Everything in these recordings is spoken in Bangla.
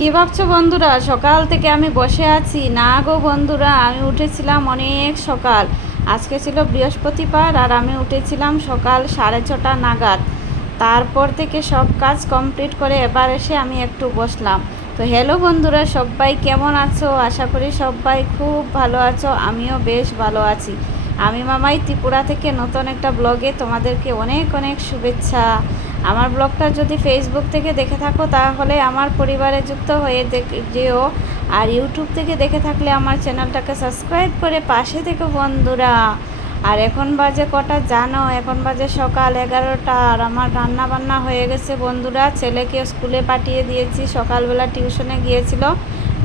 কি ভাবছ বন্ধুরা? সকাল থেকে আমি বসে আছি। না গো বন্ধুরা, আমি উঠেছিলাম অনেক সকাল। আজকে ছিল বৃহস্পতিবার আর আমি উঠেছিলাম সকাল সাড়ে ছটা নাগাদ। তারপর থেকে সব কাজ কমপ্লিট করে এবার এসে আমি একটু বসলাম। তো হ্যালো বন্ধুরা, সবাই কেমন আছো? আশা করি সবাই খুব ভালো আছো। আমিও বেশ ভালো আছি। আমি মামাই ত্রিপুরা থেকে নতুন একটা ব্লগে তোমাদেরকে অনেক অনেক শুভেচ্ছা। আমার ব্লগটা যদি ফেসবুক থেকে দেখে থাকো, তাহলে আমার পরিবারে যুক্ত হয়ে যেও। আর ইউটিউব থেকে দেখে থাকলে আমার চ্যানেলটাকে সাবস্ক্রাইব করে পাশে থেকে বন্ধুরা। আর এখন বাজে কটা? জানো, এখন বাজে সকাল এগারোটা। আর আমার রান্না বান্না হয়ে গেছে বন্ধুরা। ছেলেকে স্কুলে পাঠিয়ে দিয়েছি, সকালবেলা টিউশনে গিয়েছিল।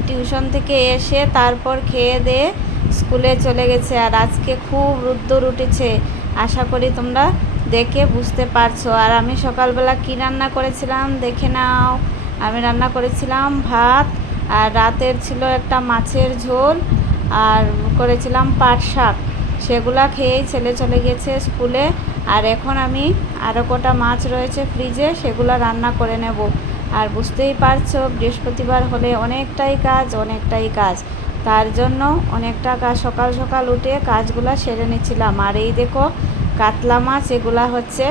টিউশন থেকে এসে তারপর খেয়ে দিয়ে স্কুলে চলে গেছে। আর আজকে খুব রুদ্দুর উঠেছে। আশা করি তোমরা দেখে বুঝতে পারছ। আর আমি সকালবেলা কী রান্না করেছিলাম দেখে নাও। আমি রান্না করেছিলাম ভাত, আর রাতের ছিল একটা মাছের ঝোল, আর করেছিলাম পাট শাক। সেগুলা খেয়েই ছেলে চলে গেছে স্কুলে, আর এখন আমি আরও কটা মাছ রয়েছে ফ্রিজে, সেগুলো রান্না করে নেব। আর বুঝতেই পারছ, বৃহস্পতিবার হলে অনেকটাই কাজ অনেকটাই কাজ। তার জন্য অনেকটা কাজ সকাল সকাল উঠে কাজগুলো সেরে নিচ্ছিলাম। আর এই দেখো কাতলা মাছ, এগুলা হচ্ছে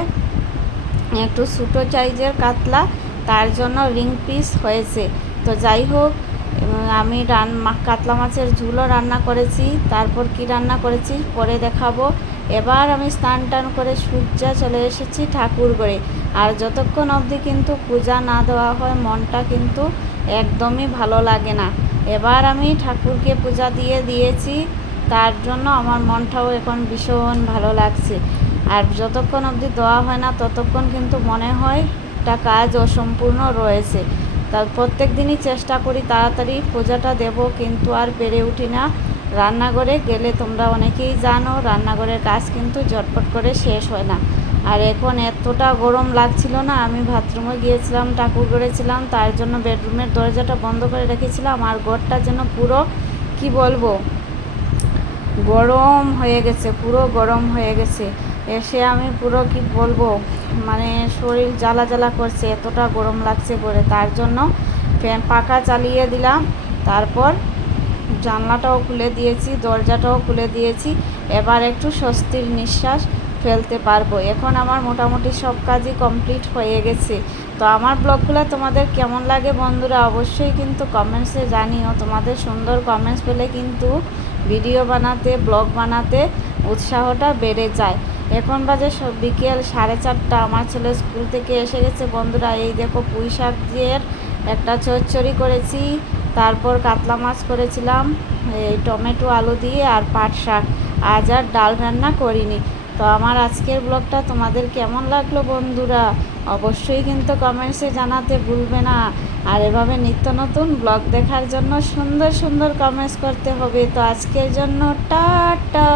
একটু ছোটো সাইজের কাতলা, তার জন্য রিং পিস হয়েছে। তো যাই হোক আমি রান কাতলা মাছের ঝুলও রান্না করেছি, তারপর কি রান্না করেছি পরে দেখাবো। এবার আমি স্নান টান করে সূর্যা চলে এসেছি ঠাকুর ঘরে। আর যতক্ষণ অবধি কিন্তু পূজা না দেওয়া হয়, মনটা কিন্তু একদমই ভালো লাগে না। এবার আমি ঠাকুরকে পূজা দিয়ে দিয়েছি। তার জন্য আমার মনটাও এখন ভীষণ ভালো লাগছে। আর যতক্ষণ অবধি দেওয়া হয় না, ততক্ষণ কিন্তু মনে হয় একটা কাজ অসম্পূর্ণ রয়েছে। তার প্রত্যেক দিনই চেষ্টা করি তাড়াতাড়ি পূজাটা দেব, কিন্তু আর পেরে উঠি না। রান্নাঘরে গেলে তোমরা অনেকেই জানো, রান্নাঘরের কাজ কিন্তু ঝটপট করে শেষ হয় না। আর এখন এতটা গরম লাগছিল না, আমি বাথরুমে গিয়েছিলাম, ঠাকুর করেছিলাম, তার জন্য বেডরুমের দরজাটা বন্ধ করে রেখেছিলাম, আর ঘরটা যেন পুরো, কি বলব গরম হয়ে গেছে, পুরো গরম হয়ে গেছে। এসে আমি পুরো কি বলব মানে শরীর জ্বালা জ্বালা করছে, এতটা গরম লাগছে করে। তার জন্য ফ্যান পাখা চালিয়ে দিলাম, তারপর জানলাটাও খুলে দিয়েছি, দরজাটাও খুলে দিয়েছি। এবার একটু স্বস্তির নিঃশ্বাস ফেলতে পারব। এখন আমার মোটামুটি সব কাজই কমপ্লিট হয়ে গেছে। তো আমার ব্লগগুলো তোমাদের কেমন লাগে বন্ধুরা, অবশ্যই কিন্তু কমেন্টসে জানিও। তোমাদের সুন্দর কমেন্টস পেলে কিন্তু ভিডিও বানাতে, ব্লগ বানাতে উৎসাহটা বেড়ে যায়। এখন বাজে সব বিকেল সাড়ে চারটা। আমার ছেলে স্কুল থেকে এসে গেছে। বন্ধুরা, এই দেখো পুঁই শাক দিয়ে একটা চচ্চড়ি করেছি। তারপর কাতলা মাছ করেছিলাম, এই টমেটো, আলু দিয়ে আর পাট শাক। আজ আর ডাল রান্না করিনি। তো আমার আজকের ব্লগটা তোমাদের কেমন লাগল বন্ধুরা? অবশ্যই কিন্তু কমেন্টসে জানাতে ভুলবে না। আর এভাবে নিত্য নতুন ব্লগ দেখার জন্য সুন্দর সুন্দর কমেন্টস করতে হবে। তো আজকের জন্য টাটা!